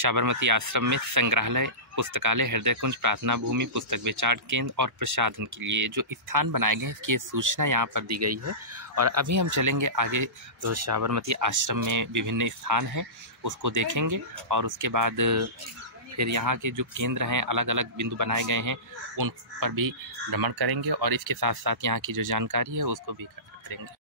साबरमती आश्रम में संग्रहालय, पुस्तकालय, हृदय कुंज, प्रार्थना भूमि, पुस्तक विचार केंद्र और प्रसाधन के लिए जो स्थान बनाए गए हैं इसकी सूचना यहाँ पर दी गई है। और अभी हम चलेंगे आगे, तो साबरमती आश्रम में विभिन्न स्थान हैं उसको देखेंगे और उसके बाद फिर यहाँ के जो केंद्र हैं, अलग अलग बिंदु बनाए गए हैं, उन पर भी भ्रमण करेंगे और इसके साथ साथ यहाँ की जो जानकारी है उसको भी करेंगे।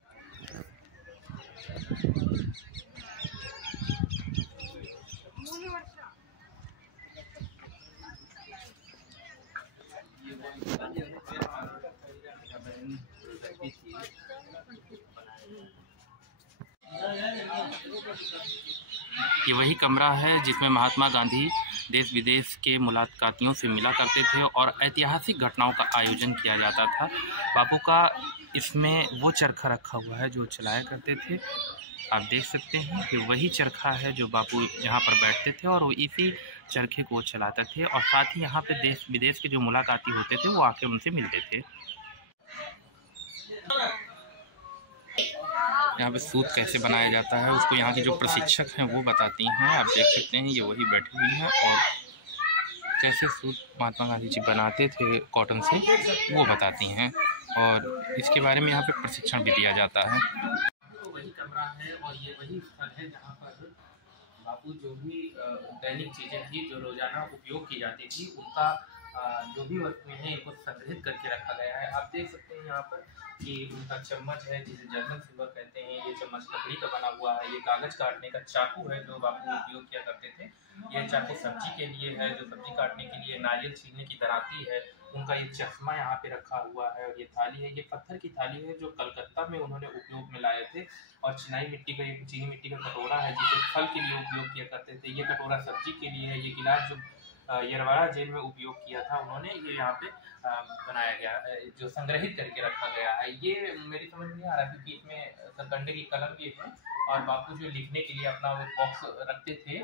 ये वही कमरा है जिसमें महात्मा गांधी देश विदेश के मुलाकातियों से मिला करते थे और ऐतिहासिक घटनाओं का आयोजन किया जाता था। बापू का इसमें वो चरखा रखा हुआ है जो चलाया करते थे। आप देख सकते हैं कि वही चरखा है जो बापू यहाँ पर बैठते थे और वो इसी चरखे को चलाते थे और साथ ही यहाँ पे देश विदेश के जो मुलाकाती होते थे वो आके उनसे मिलते थे। यहाँ पे सूत कैसे बनाया जाता है उसको यहाँ के जो प्रशिक्षक हैं वो बताती हैं। आप देख सकते हैं ये वही बैठी हुई हैं और कैसे सूत महात्मा गांधी जी बनाते थे कॉटन से वो बताती हैं और इसके बारे में यहाँ पे प्रशिक्षण भी दिया जाता है। तो वही कमरा है और ये वही स्थल है जहाँ पर बापू जो भी दैनिक चीज़ें थी जो रोजाना उपयोग की जाती थी उनका जो भी वस्तुएं हैं इनको संग्रहित करके रखा गया है। आप देख सकते हैं यहाँ पर कि उनका चम्मच है जिसे जर्नल सिल्वर कहते हैं। ये चम्मच लकड़ी का बना हुआ है। ये कागज काटने का चाकू है जो बापू उपयोग किया करते थे। ये चाकू सब्जी के लिए है जो सब्जी काटने के लिए, नारियल छीलने की दराती है। उनका ये चश्मा यहाँ पे रखा हुआ है और ये थाली है, ये पत्थर की थाली है जो कलकत्ता में उन्होंने उपयोग में लाए थे। और चीनी मिट्टी का कटोरा है जिसे फल के लिए उपयोग किया करते थे। ये कटोरा सब्जी के लिए है। ये गिलास जो यरवाड़ा जेल में उपयोग किया था उन्होंने, ये यहाँ पे बनाया गया जो संग्रहित करके रखा गया है। ये मेरी समझ नहीं आ रहा क्योंकि इसमें सरकंडे की कलम भी है और बापू जो लिखने के लिए अपना वो बॉक्स रखते थे,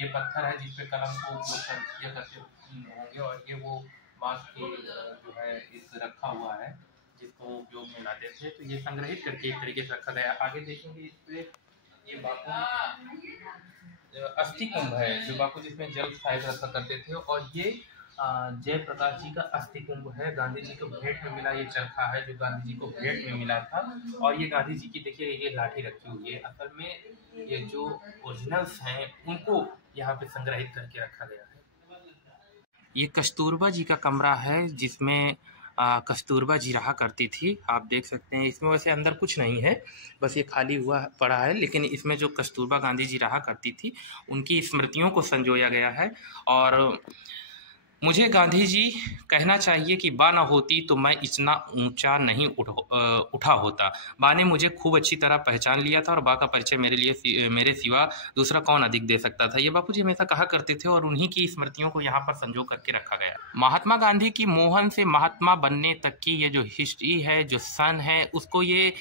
ये पत्थर है जिसपे कलम को उपयोग किया करते होंगे और ये वो बांस के जो है इस रखा हुआ है जिसको उपयोग में लाते थे। तो ये संग्रहित करके एक तरीके से रखा गया। आगे देखेंगे इस पे ये बापू अस्थि कुंभ है जो बापू जिसमें जल शायद रखा करते थे और ये जयप्रकाश जी का अस्थि कुंभ है। गांधी जी को भेंट में मिला ये चरखा है जो गांधी जी को भेंट में मिला था और ये गांधी जी की देखिए ये लाठी रखी हुई है। असल में ये जो ओरिजिनल्स हैं उनको यहाँ पे संग्रहित करके रखा गया है। ये कस्तूरबा जी का कमरा है जिसमें कस्तूरबा जी रहा करती थी। आप देख सकते हैं इसमें वैसे अंदर कुछ नहीं है, बस ये खाली हुआ पड़ा है, लेकिन इसमें जो कस्तूरबा गांधी जी रहा करती थी उनकी स्मृतियों को संजोया गया है। और मुझे गांधी जी कहना चाहिए कि बा न होती तो मैं इतना ऊंचा नहीं उठा होता। बा ने मुझे खूब अच्छी तरह पहचान लिया था और बा का परिचय मेरे सिवा दूसरा कौन अधिक दे सकता था। ये बापू जी हमेशा कहा करते थे और उन्हीं की स्मृतियों को यहाँ पर संजो करके रखा गया। महात्मा गांधी की मोहन से महात्मा बनने तक की ये जो हिस्ट्री है, जो सन है, उसको ये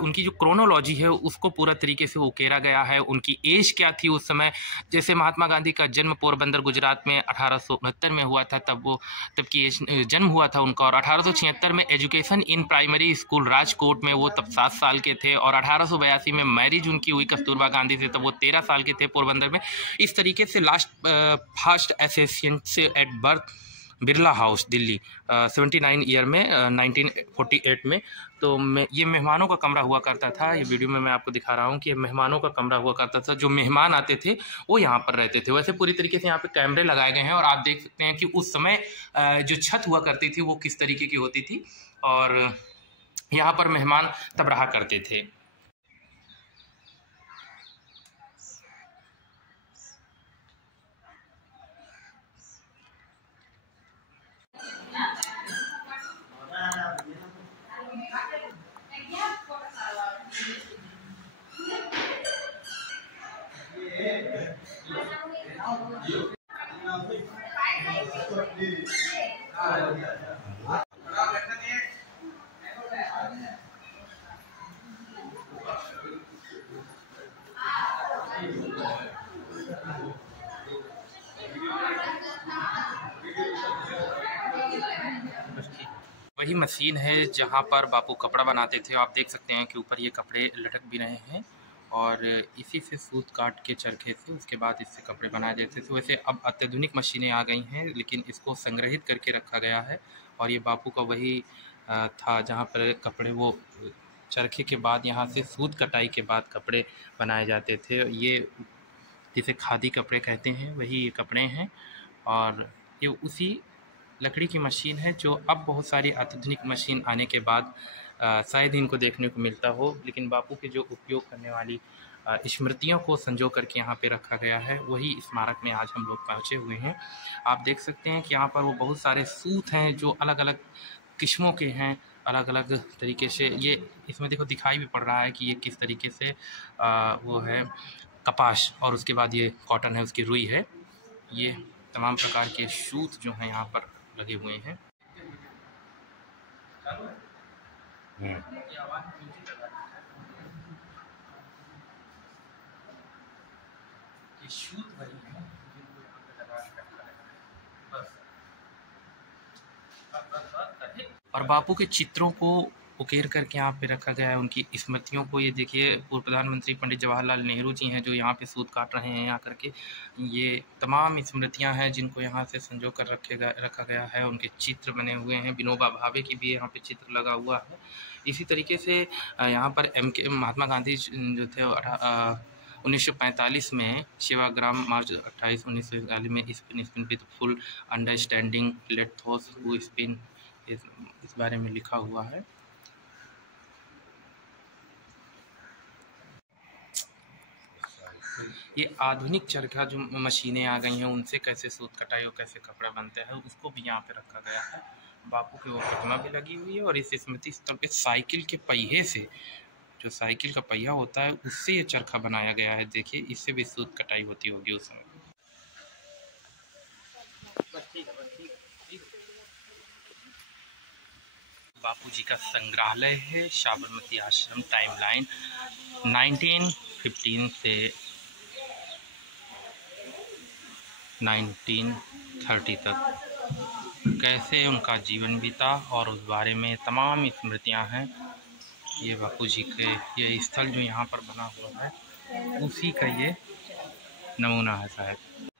उनकी जो क्रोनोलॉजी है उसको पूरा तरीके से उकेरा गया है। उनकी एज क्या थी उस समय, जैसे महात्मा गांधी का जन्म पोरबंदर गुजरात में 1869 में हुआ था, तब की जन्म हुआ था उनका। और 1876 में education in primary school Rajkot में वो तब 7 साल के थे और 1882 में मैरिज उनकी हुई कस्तूरबा गांधी से, तब वो 13 साल के थे पोरबंदर में। इस तरीके से फर्स्ट असिस्टेंट से at birth Birla house Delhi 79 year में 1948 में। तो ये मेहमानों का कमरा हुआ करता था। ये वीडियो में मैं आपको दिखा रहा हूँ कि मेहमानों का कमरा हुआ करता था। जो मेहमान आते थे वो यहाँ पर रहते थे। वैसे पूरी तरीके से यहाँ पे कैमरे लगाए गए हैं और आप देख सकते हैं कि उस समय जो छत हुआ करती थी वो किस तरीके की होती थी और यहाँ पर मेहमान तब रहा करते थे। वही मशीन है जहाँ पर बापू कपड़ा बनाते थे। आप देख सकते हैं कि ऊपर ये कपड़े लटक भी रहे हैं और इसी से सूत काट के चरखे से उसके बाद इससे कपड़े बनाए जाते थे। वैसे अब अत्याधुनिक मशीनें आ गई हैं, लेकिन इसको संग्रहित करके रखा गया है। और ये बापू का वही था जहाँ पर कपड़े वो चरखे के बाद यहाँ से सूत कटाई के बाद कपड़े बनाए जाते थे। ये जिसे खादी कपड़े कहते हैं वही ये कपड़े हैं। और ये उसी लकड़ी की मशीन है जो अब बहुत सारी आधुनिक मशीन आने के बाद शायद इनको देखने को मिलता हो, लेकिन बापू के जो उपयोग करने वाली स्मृतियों को संजो करके यहाँ पे रखा गया है, वही स्मारक में आज हम लोग पहुँचे हुए हैं। आप देख सकते हैं कि यहाँ पर वो बहुत सारे सूत हैं जो अलग अलग किस्मों के हैं, अलग अलग तरीके से। ये इसमें देखो दिखाई भी पड़ रहा है कि ये किस तरीके से वो है कपास, और उसके बाद ये कॉटन है, उसकी रुई है। ये तमाम प्रकार के सूत जो हैं यहाँ पर लगे हुए हैं। ये सूत वही है जिनको यहाँ पे लगा के रखा है बस। और बापू के चित्रों को उकेर करके यहाँ पे रखा गया है, उनकी स्मृतियों को। ये देखिए पूर्व प्रधानमंत्री पंडित जवाहरलाल नेहरू जी हैं जो यहाँ पे सूत काट रहे हैं आकर के। ये तमाम स्मृतियाँ हैं जिनको यहाँ से संजो कर रखा गया है। उनके चित्र बने हुए हैं, विनोबा भावे की भी यहाँ पे चित्र लगा हुआ है। इसी तरीके से यहाँ पर महात्मा गांधी जो थे 1945 में सेवाग्राम मार्च 28/1941 में spin with full understanding let thoughts who spin, इस बारे में लिखा हुआ है। ये आधुनिक चरखा जो मशीनें आ गई हैं उनसे कैसे सूत कटाई और कैसे कपड़ा बनता है उसको भी यहाँ पे रखा गया है। बापू की वो प्रतिमा भी लगी हुई है। और इस स्मृति स्थल पे साइकिल के पहिए से, जो साइकिल का पहिया होता है उससे ये चरखा बनाया गया है। देखिए इससे भी सूत कटाई होती होगी उस समय। बापू जी का संग्रहालय है, साबरमती आश्रम, टाइमलाइन 1915 से 1930 तक कैसे उनका जीवन बीता और उस बारे में तमाम स्मृतियां हैं। ये बापू जी के ये स्थल जो यहाँ पर बना हुआ है उसी का ये नमूना है शायद।